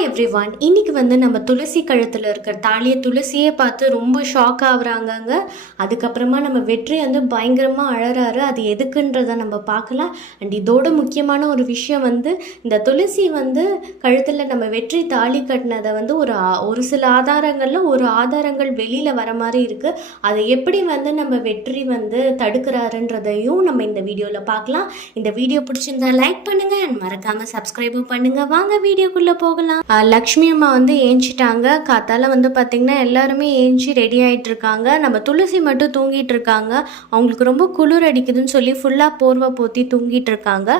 Hi everyone. இன்னைக்கு நம்ம துளசி கழுத்தில் இருக்கிற தாலியை துளசியே பார்த்து ரொம்ப ஷாக் ஆகுறாங்கங்க. அதுக்கப்புறமா நம்ம வெற்றி பயங்கரமாக அழறாரு. அது எதுக்குன்றதை நம்ம பார்க்கலாம். அண்ட் இதோட முக்கியமான ஒரு விஷயம் இந்த துளசி கழுத்தில் நம்ம வெற்றி தாலி கட்டினதை ஒரு சில ஆதாரங்களில் ஒரு ஆதாரங்கள் வெளியில் வர மாதிரி இருக்குது. அதை எப்படி நம்ம வெற்றி தடுக்கிறாருன்றதையும் நம்ம இந்த வீடியோவில் பார்க்கலாம். இந்த வீடியோ பிடிச்சிருந்தா லைக் பண்ணுங்கள் அண்ட் மறக்காமல் சப்ஸ்கிரைபும் பண்ணுங்கள். வாங்க வீடியோக்குள்ளே போகலாம். லக்ஷ்மி அம்மா ஏஞ்சிட்டாங்க. காத்தால பார்த்தீங்கன்னா எல்லாருமே ஏஞ்சி ரெடி ஆகிட்டு இருக்காங்க. நம்ம துளசி மட்டும் தூங்கிட்டு இருக்காங்க. அவங்களுக்கு ரொம்ப குளிர் அடிக்குதுன்னு சொல்லி ஃபுல்லாக போர்வை போற்றி தூங்கிட்டு இருக்காங்க.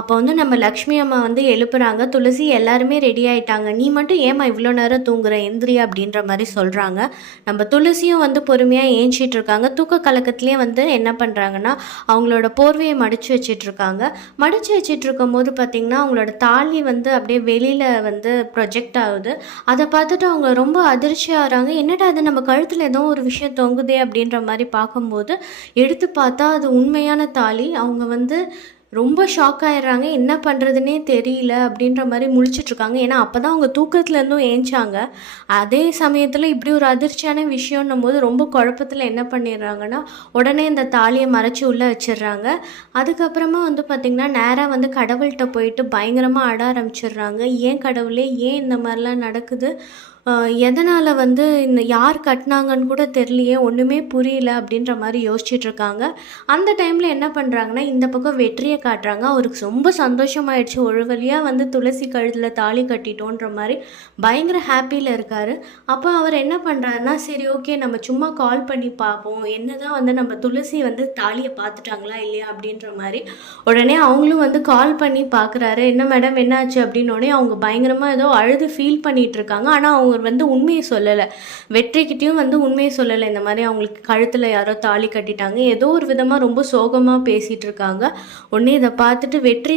அப்போ நம்ம லக்ஷ்மி அம்மா எழுப்புறாங்க. துளசி எல்லாருமே ரெடி ஆகிட்டாங்க, நீ மட்டும் ஏமா இவ்வளோ நேரம் தூங்குற, எந்திரியா அப்படின்ற மாதிரி சொல்கிறாங்க. நம்ம துளசியும் பொறுமையாக ஏஞ்சிட்டு இருக்காங்க. தூக்க கலக்கத்துலேயே என்ன பண்ணுறாங்கன்னா அவங்களோட போர்வையை மடித்து வச்சிட்ருக்காங்க. மடித்து வச்சிட்டு இருக்கும் போது பார்த்திங்கன்னா அவங்களோட தாலி அப்படியே வெளியில் ப்ரொஜெக்ட் ஆகுது. அதை பார்த்துட்டு அவங்க ரொம்ப அதிர்ச்சி ஆகிறாங்க. என்னடா அது நம்ம கழுத்தில் ஏதோ ஒரு விஷயம் தொங்குதே அப்படின்ற மாதிரி பார்க்கும்போது எடுத்து பார்த்தா அது உண்மையான தாலி. அவங்க ரொம்ப ஷாக் ஆகிடுறாங்க. என்ன பண்ணுறதுனே தெரியல அப்படின்ற மாதிரி முழிச்சிட்ருக்காங்க. ஏன்னா அப்போ தான் அவங்க தூக்கத்துலேருந்தும் ஏஞ்சாங்க. அதே சமயத்தில் இப்படி ஒரு அதிர்ச்சியான விஷயம்னும் போது ரொம்ப குழப்பத்தில் என்ன பண்ணிடுறாங்கன்னா உடனே இந்த தாலியை மறைச்சி உள்ளே வச்சிடுறாங்க. அதுக்கப்புறமா பார்த்திங்கன்னா நேராக கடவுள்கிட்ட போயிட்டு பயங்கரமாக அட ஆரம்பிச்சிடுறாங்க. ஏன் கடவுளே, ஏன் இந்த மாதிரிலாம் நடக்குது, எதனால் இந்த யார் கட்டினாங்கன்னு கூட தெரியலையே, ஒன்றுமே புரியல அப்படின்ற மாதிரி யோசிச்சுட்ருக்காங்க. அந்த டைமில் என்ன பண்ணுறாங்கன்னா இந்த பக்கம் வெற்றியை காட்டுறாங்க. அவருக்கு ரொம்ப சந்தோஷமாயிடுச்சு. ஒரு வழியாக துளசி கழுத்தில் தாலி கட்டிட்டோன்ற மாதிரி பயங்கர ஹாப்பியில் இருக்கார். அப்போ அவர் என்ன பண்ணுறாருன்னா சரி ஓகே நம்ம சும்மா கால் பண்ணி பார்ப்போம், என்ன தான் நம்ம துளசி தாலியை பார்த்துட்டாங்களா இல்லையா அப்படின்ற மாதிரி. உடனே அவங்களும் கால் பண்ணி பார்க்குறாரு. என்ன மேடம் என்னாச்சு அப்படின்னோடனே அவங்க பயங்கரமாக ஏதோ அழுது ஃபீல் பண்ணிகிட்டு இருக்காங்க. ஆனால் அவங்க உண்மையை சொல்லலை. வெற்றிக்கிட்டையும் உண்மையை சொல்லலை. இந்த மாதிரி அவங்களுக்கு கழுத்தில் யாரோ தாலி கட்டிட்டாங்க, ஏதோ ஒரு விதமாக ரொம்ப சோகமாக பேசிகிட்டு இருக்காங்க. உடனே இதை பார்த்துட்டு வெற்றி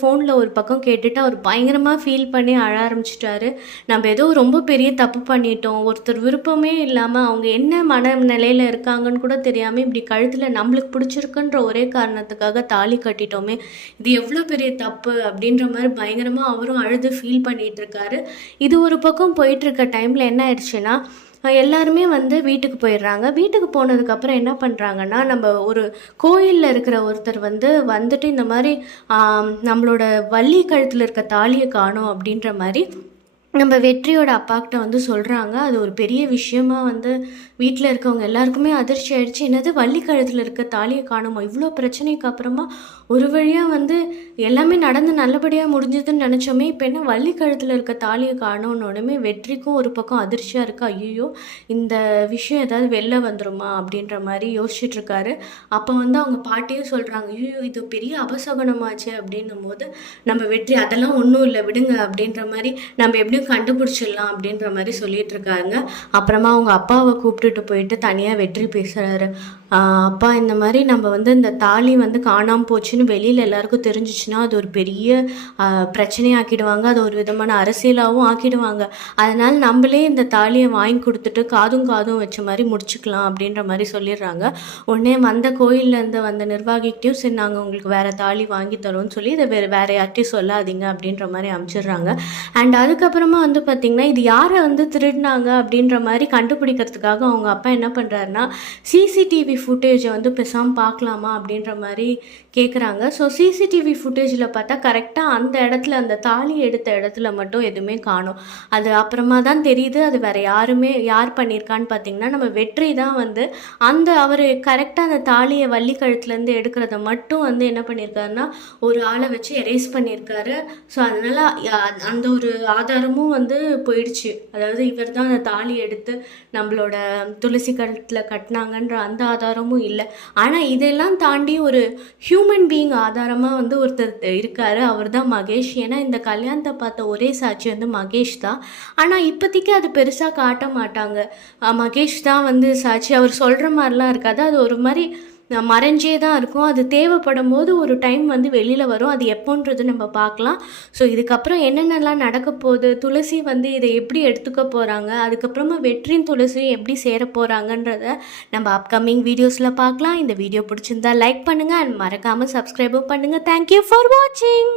ஃபோனில் ஒரு பக்கம் கேட்டுட்டு அவர் பயங்கரமாக ஃபீல் பண்ணி அழ ஆரம்பிச்சிட்டாரு. நம்ம ஏதோ ரொம்ப பெரிய தப்பு பண்ணிட்டோம், ஒருத்தர் விருப்பமே இல்லாமல் அவங்க என்ன மனநிலையில் இருக்காங்கன்னு கூட தெரியாமல் இப்படி கழுத்தில் நம்மளுக்கு பிடிச்சிருக்குன்ற ஒரே காரணத்துக்காக தாலி கட்டிட்டோமே, இது எவ்வளோ பெரிய தப்பு அப்படின்ற மாதிரி பயங்கரமாக அவரும் அழுது ஃபீல் பண்ணிகிட்டு இருக்காரு. இது ஒரு பக்கம் போயிட்டுருக்க டைமில் என்ன ஆயிடுச்சுன்னா எல்லாருமே வீட்டுக்கு போயிடுறாங்க. வீட்டுக்கு போனதுக்கப்புறம் என்ன பண்ணுறாங்கன்னா நம்ம ஒரு கோயிலில் இருக்கிற ஒருத்தர் வந்துட்டு இந்த மாதிரி நம்மளோட வள்ளி கழுத்தில் இருக்க தாலியை காணோம் அப்படின்ற மாதிரி நம்ம வெற்றியோட அப்பாக்கிட்ட சொல்கிறாங்க. அது ஒரு பெரிய விஷயமா வீட்டில் இருக்கவங்க எல்லாருக்குமே அதிர்ச்சி ஆகிடுச்சு. என்னது வள்ளி கழுத்தில் இருக்க தாலியை காணுமா, இவ்வளோ பிரச்சனைக்கு அப்புறமா ஒரு வழியாக எல்லாமே நடந்து நல்லபடியாக முடிஞ்சதுன்னு நினச்சோமே, இப்போ என்ன வள்ளி கழுத்தில் இருக்க தாலியை காணோன்னொடனே வெற்றிக்கும் ஒரு பக்கம் அதிர்ச்சியாக இருக்குது. ஐயோ இந்த விஷயம் ஏதாவது வெளில வந்துடுமா அப்படின்ற மாதிரி யோசிச்சுட்ருக்காரு. அப்போ அவங்க பாட்டியும் சொல்கிறாங்க, ஐயோ இது பெரிய அபசகனமாச்சு அப்படின்னும் போது நம்ம வெற்றி அதெல்லாம் ஒன்றும் இல்லை விடுங்க அப்படின்ற மாதிரி நம்ம எப்படியும் கண்டுபிடிச்சிடலாம் அப்படின்ற மாதிரி சொல்லிட்டு இருக்காங்க. அப்புறமா அவங்க அப்பாவை கூப்பிட்டுட்டு போயிட்டு தனியாக வெற்றி பேசுகிறாரு. அப்பா இந்த மாதிரி நம்ம இந்த தாலி காணாமல் போச்சுன்னு வெளியில் எல்லாருக்கும் தெரிஞ்சிச்சுன்னா அது ஒரு பெரிய பிரச்சனையாக்கிடுவாங்க, அது ஒரு விதமான அரசியலாகவும் ஆக்கிடுவாங்க. அதனால் நம்மளே இந்த தாலியை வாங்கி கொடுத்துட்டு காதும் வச்ச மாதிரி முடிச்சுக்கலாம் அப்படின்ற மாதிரி சொல்லிடுறாங்க. உடனே வந்த கோயிலேருந்து வந்த நிர்வாகிகிட்டையும் சரி நாங்கள் உங்களுக்கு வேறு தாலி வாங்கி தரோம்னு சொல்லி இதை வேறு யார்ட்டையும் சொல்லாதீங்க அப்படின்ற மாதிரி அனுப்பிச்சிடுறாங்க. அண்ட் அதுக்கப்புறமா பார்த்திங்கன்னா இது யாரை திருடினாங்க அப்படின்ற மாதிரி கண்டுபிடிக்கிறதுக்காக அவங்க அப்பா என்ன பண்ணுறாருன்னா சிசிடிவி ஃபுட்டேஜை பேசாமல் பார்க்கலாமா அப்படின்ற மாதிரி கேட்குறாங்க. ஸோ சிசிடிவி ஃபுட்டேஜில் பார்த்தா கரெக்டாக அந்த இடத்துல அந்த தாலி எடுத்த இடத்துல மட்டும் எதுவுமே காணும். அது அப்புறமா தான் தெரியுது அது வேறு யார் பண்ணியிருக்கான்னு பார்த்திங்கன்னா நம்ம வெற்றி தான் அந்த அவர் கரெக்டாக அந்த தாலியை வள்ளி கழுத்துலேருந்து எடுக்கிறத மட்டும் என்ன பண்ணியிருக்காருன்னா ஒரு ஆளை வச்சு எரேஸ் பண்ணியிருக்காரு. ஸோ அதனால் அந்த ஒரு ஆதாரமும் போயிடுச்சு. அதாவது இவர் தான் அந்த தாலி எடுத்து நம்மளோட துளசி கழுத்தில் கட்டினாங்கன்ற அந்த ஆதாரமும் இல்லை. ஆனால் இதெல்லாம் தாண்டி ஒரு ஹியூமன் பீயிங் ஆதாரமாக ஒருத்தர் இருக்கார், அவர் தான் மகேஷ். ஏன்னா இந்த கல்யாணத்தை பார்த்த ஒரே சாட்சி மகேஷ் தான். ஆனால் இப்போதைக்கு அது பெருசாக காட்ட மாட்டாங்க. மகேஷ் தான் சாட்சி, அவர் சொல்கிற மாதிரிலாம் இருக்காது, அது ஒரு மாதிரி மறைஞ்சே தான் இருக்கும். அது தேவைப்படும் போது ஒரு டைம் வெளியில் வரும். அது எப்போன்றது நம்ம பார்க்கலாம். ஸோ இதுக்கப்புறம் என்னென்னலாம் நடக்க போகுது, துளசி இதை எப்படி எடுத்துக்க போகிறாங்க, அதுக்கப்புறமா வெற்றியும் துளசியும் எப்படி சேர போகிறாங்கன்றத நம்ம அப்கமிங் வீடியோஸில் பார்க்கலாம். இந்த வீடியோ பிடிச்சிருந்தா லைக் பண்ணுங்கள் அண்ட் மறக்காமல் சப்ஸ்கிரைபும் பண்ணுங்கள். தேங்க்யூ ஃபார் வாட்சிங்.